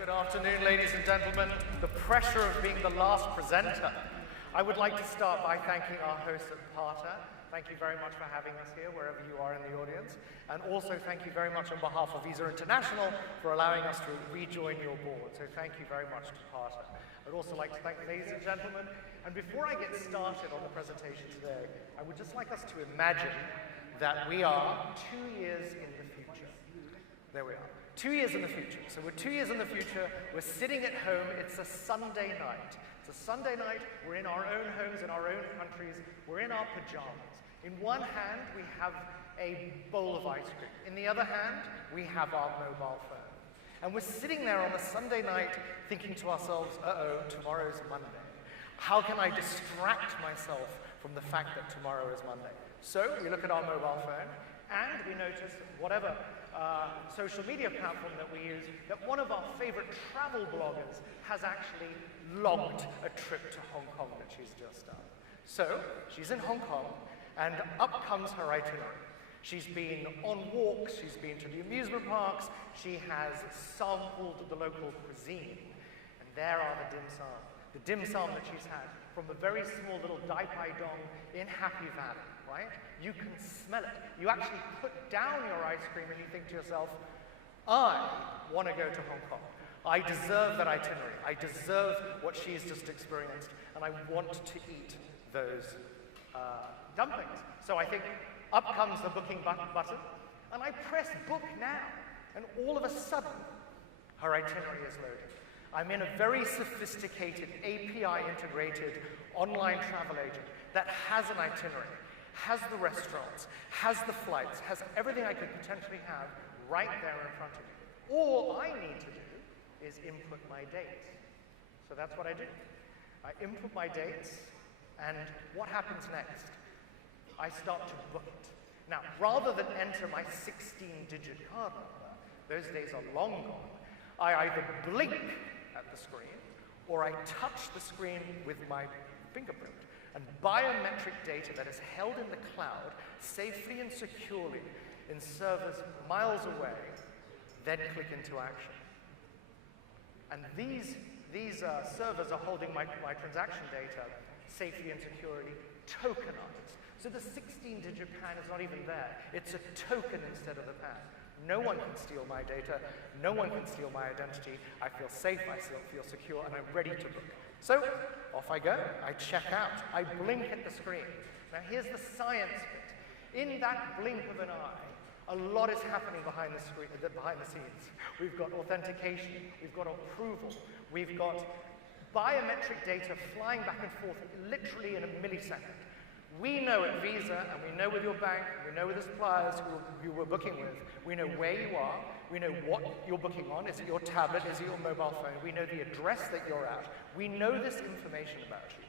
Good afternoon, ladies and gentlemen. The pressure of being the last presenter. I would like to start by thanking our host at Parter. Thank you very much for having us here, wherever you are in the audience. And also thank you very much on behalf of Visa International for allowing us to rejoin your board. So thank you very much to Parter. I'd also like to thank ladies and gentlemen. And before I get started on the presentation today, I would just like us to imagine that we are 2 years in the future. There we are. 2 years in the future. So we're 2 years in the future, we're sitting at home, it's a Sunday night. It's a Sunday night, we're in our own homes, in our own countries, we're in our pajamas. In one hand, we have a bowl of ice cream. In the other hand, we have our mobile phone. And we're sitting there on a Sunday night thinking to ourselves, uh-oh, tomorrow's Monday. How can I distract myself from the fact that tomorrow is Monday? So we look at our mobile phone, and we notice whatever social media platform that we use, that one of our favorite travel bloggers has actually logged a trip to Hong Kong that she's just done. So she's in Hong Kong, and up comes her itinerary. She's been on walks, she's been to the amusement parks, she has sampled the local cuisine, and there are the dim sum. The dim sum that she's had from a very small little Dai Pai Dong in Happy Valley, right? You can smell it. You actually put down your ice cream and you think to yourself, I want to go to Hong Kong. I deserve that itinerary. I deserve what she's just experienced, and I want to eat those dumplings. So I think up comes the booking button, and I press book now, and all of a sudden, her itinerary is loaded. I'm in a very sophisticated API-integrated online travel agent that has an itinerary, has the restaurants, has the flights, has everything I could potentially have right there in front of me. All I need to do is input my dates. So that's what I do. I input my dates, and what happens next? I start to book it. Now, rather than enter my 16-digit card number, those days are long gone, I either blink at the screen, or I touch the screen with my fingerprint, and biometric data that is held in the cloud safely and securely in servers miles away, then click into action. And these servers are holding my transaction data safely and securely tokenized. So the 16-digit PAN is not even there. It's a token instead of the PAN. No one can steal my data. No one can steal my identity. I feel safe, I feel secure, and I'm ready to book. So off I go. I check out. I blink at the screen. Now here's the science bit. In that blink of an eye, a lot is happening behind the scenes. We've got authentication. We've got approval. We've got biometric data flying back and forth literally in a millisecond. We know at Visa, and we know with your bank, we know with the suppliers who you were booking with, we know where you are, we know what you're booking on, is it your tablet, is it your mobile phone, we know the address that you're at, we know this information about you,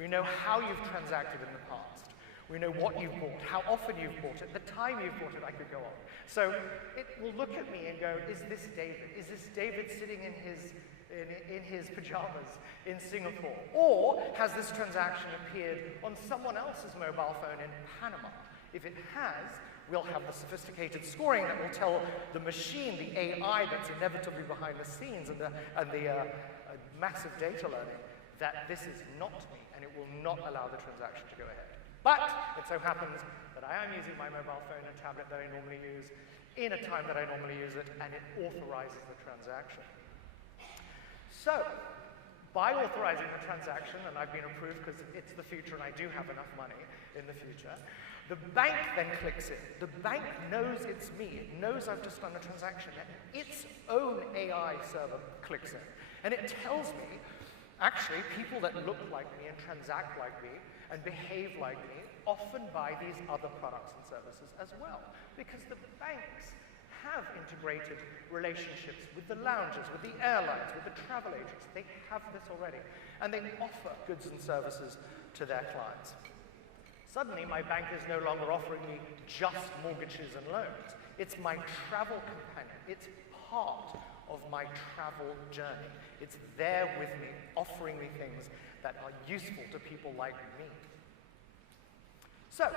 we know how you've transacted in the past, we know what you've bought, how often you've bought it, the time you've bought it, I could go on. So it will look at me and go, is this David? Is this David sitting in his pajamas in Singapore? Or has this transaction appeared on someone else's mobile phone in Panama? If it has, we'll have the sophisticated scoring that will tell the machine, the AI that's inevitably behind the scenes and the massive data learning, that this is not me, and it will not allow the transaction to go ahead. But it so happens that I am using my mobile phone and tablet that I normally use in a time that I normally use it, and it authorizes the transaction. So, by authorizing the transaction, and I've been approved because it's the future and I do have enough money in the future, the bank then clicks in. The bank knows it's me. It knows I've just done a transaction. And its own AI server clicks in. And it tells me, actually, people that look like me and transact like me and behave like me often buy these other products and services as well. Because the banks have integrated relationships with the lounges, with the airlines, with the travel agents. They have this already. And they offer goods and services to their clients. Suddenly, my bank is no longer offering me just mortgages and loans. It's my travel companion. It's part of my travel journey. It's there with me, offering me things that are useful to people like me. So,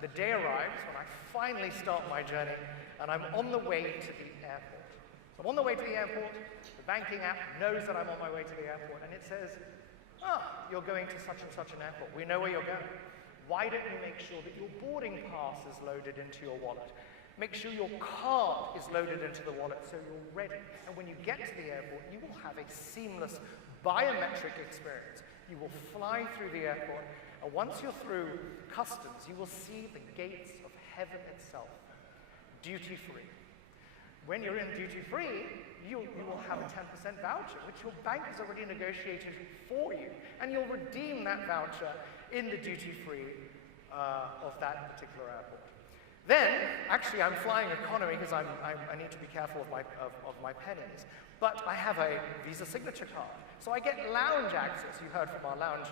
the day arrives when I finally start my journey, and I'm on the way to the airport. So I'm on the way to the airport, the banking app knows that I'm on my way to the airport, and it says, you're going to such and such an airport. We know where you're going. Why don't you make sure that your boarding pass is loaded into your wallet? Make sure your card is loaded into the wallet so you're ready. And when you get to the airport, you will have a seamless biometric experience. You will fly through the airport, and once you're through customs, you will see the gates of heaven itself, duty-free. When you're in duty-free, you will have a 10% voucher, which your bank has already negotiated for you, and you'll redeem that voucher in the duty-free of that particular airport. Then, actually, I'm flying economy because I need to be careful of my pennies, but I have a Visa signature card, so I get lounge access. You heard from our lounge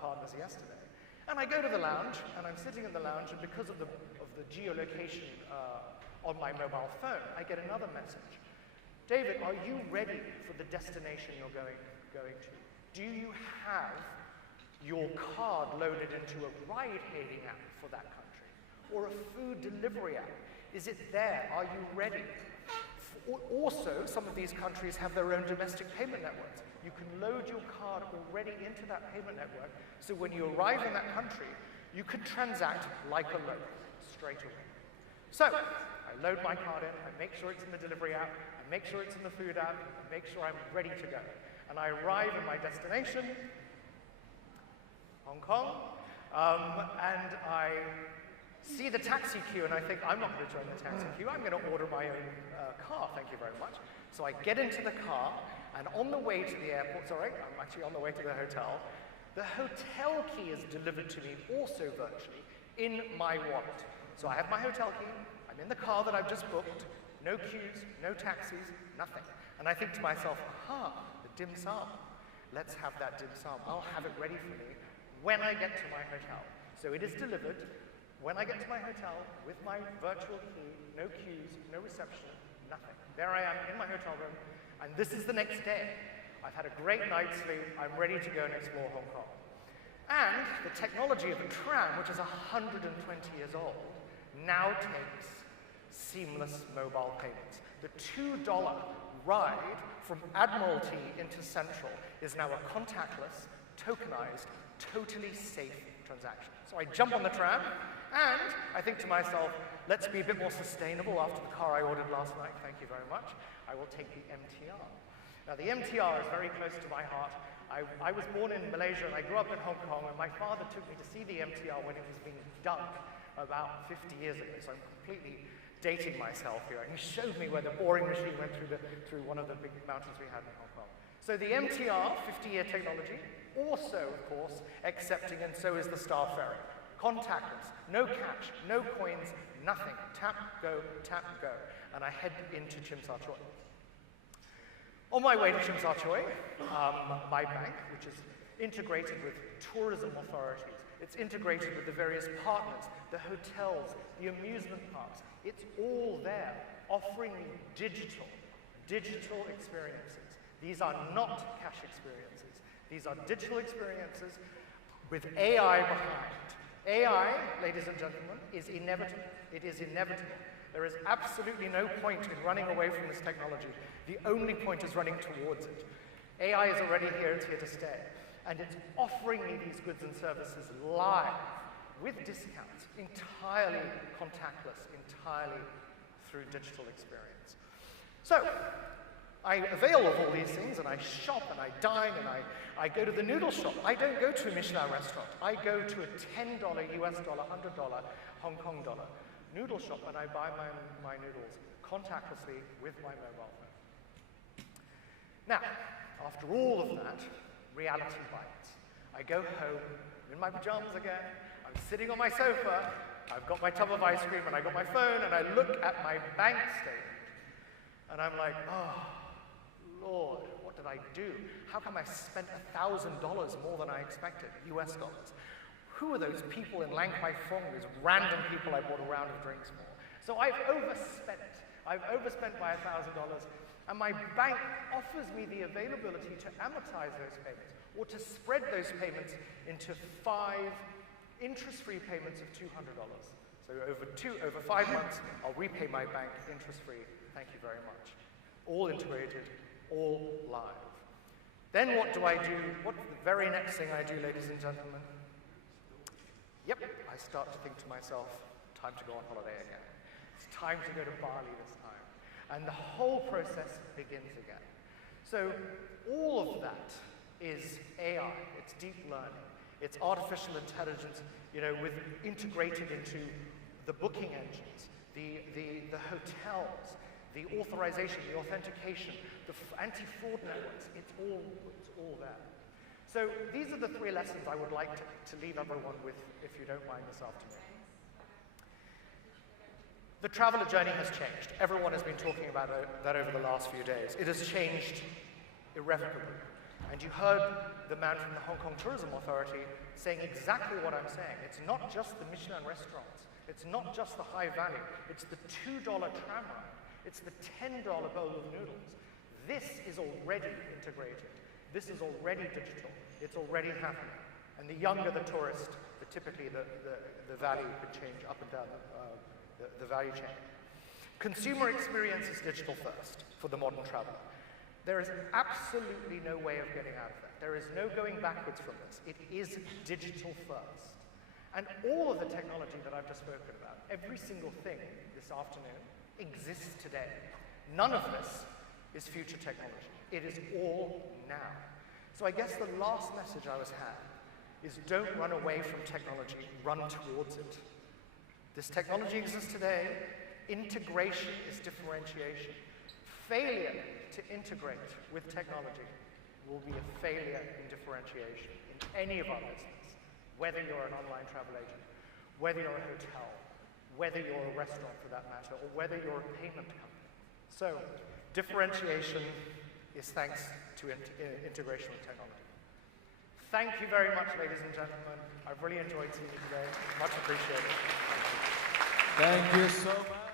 partners yesterday. And I go to the lounge, and I'm sitting in the lounge, and because of the geolocation on my mobile phone, I get another message. David, are you ready for the destination you're going to? Do you have your card loaded into a ride-hailing app for that country? Or a food delivery app? Is it there? Are you ready? Also, some of these countries have their own domestic payment networks. You can load your card already into that payment network, so when you arrive in that country, you can transact like a local straight away. So, I load my card in, I make sure it's in the delivery app, I make sure it's in the food app, I make sure I'm ready to go. And I arrive in my destination, Hong Kong, and I see the taxi queue, and I think, I'm not going to join the taxi queue, I'm going to order my own car, thank you very much. So I get into the car, and on the way to the airport, sorry, I'm actually on the way to the hotel key is delivered to me also virtually in my wallet. So I have my hotel key, I'm in the car that I've just booked, no queues, no taxis, nothing. And I think to myself, the dim sum, let's have that dim sum. I'll have it ready for me when I get to my hotel. So it is delivered when I get to my hotel with my virtual key, no queues, no reception, nothing. There I am in my hotel room, and this is the next day. I've had a great night's sleep, I'm ready to go and explore Hong Kong. And the technology of the tram, which is 120 years old, now takes seamless mobile payments. The $2 ride from Admiralty into Central is now a contactless, tokenized, totally safe transaction. So I jump on the tram, and I think to myself, let's be a bit more sustainable after the car I ordered last night, thank you very much. I will take the MTR. Now the MTR is very close to my heart. I was born in Malaysia and I grew up in Hong Kong, and my father took me to see the MTR when it was being done about 50 years ago, so I'm completely dating myself here. And he showed me where the boring machine went through one of the big mountains we had in Hong Kong. So the MTR, 50-year technology, also, of course, accepting, and so is the Star Ferry. Contactless, no cash, no coins, nothing. Tap, go, and I head into Tsim Sha Tsui. On my way to Tsim Sha Tsui, my bank, which is integrated with tourism authorities, it's integrated with the various partners, the hotels, the amusement parks. It's all there, offering me digital experiences. These are not cash experiences. These are digital experiences with AI behind. AI, ladies and gentlemen, is inevitable. It is inevitable. There is absolutely no point in running away from this technology. The only point is running towards it. AI is already here, it's here to stay. And it's offering me these goods and services live, with discounts, entirely contactless, entirely through digital experience. So, I avail of all these things, and I shop, and I dine, and I go to the noodle shop. I don't go to a Michelin restaurant. I go to a $10 US dollar, $100 Hong Kong dollar noodle shop, and I buy my noodles contactlessly with my mobile phone. Now, after all of that, reality bites. I go home, in my pajamas again, I'm sitting on my sofa, I've got my tub of ice cream, and I got my phone, and I look at my bank statement, and I'm like, oh, Lord, what did I do? How come I spent $1,000 more than I expected, US dollars? Who are those people in Lang Kwai Fong, those random people I bought a round of drinks for? So I've overspent. I've overspent by $1,000, and my bank offers me the availability to amortize those payments, or to spread those payments into 5 interest-free payments of $200. So over 5 months, I'll repay my bank interest-free Thank you very much. All integrated, all live. Then what do I do? What's the very next thing I do, ladies and gentlemen? Yep, I start to think to myself, time to go on holiday again. It's time to go to Bali this time. And the whole process begins again. So all of that is AI, it's deep learning, it's artificial intelligence, with integrated into the booking engines, the hotels, the authorization, the authentication, the anti-fraud networks, it's all there. So these are the 3 lessons I would like to leave everyone with, if you don't mind, this afternoon. The traveler journey has changed. Everyone has been talking about that over the last few days. It has changed irrevocably. And you heard the man from the Hong Kong Tourism Authority saying exactly what I'm saying. It's not just the Michelin restaurants. It's not just the high value. It's the $2 tram ride. It's the $10 bowl of noodles. This is already integrated. This is already digital. It's already happening. And the younger the tourist, typically the value could change up and down the value chain. Consumer experience is digital first for the modern traveler. There is absolutely no way of getting out of that. There is no going backwards from this. It is digital first. And all of the technology that I've just spoken about, every single thing this afternoon, exists today. None of this is future technology. It is all now. So I guess the last message I was had is don't run away from technology, run towards it. This technology exists today. Integration is differentiation. Failure to integrate with technology will be a failure in differentiation in any of our business, whether you're an online travel agent, whether you're a hotel, whether you're a restaurant for that matter, or whether you're a payment company. So differentiation is thanks to integration with technology. Thank you very much, ladies and gentlemen. I've really enjoyed seeing you today. Much appreciated. Thank you so much.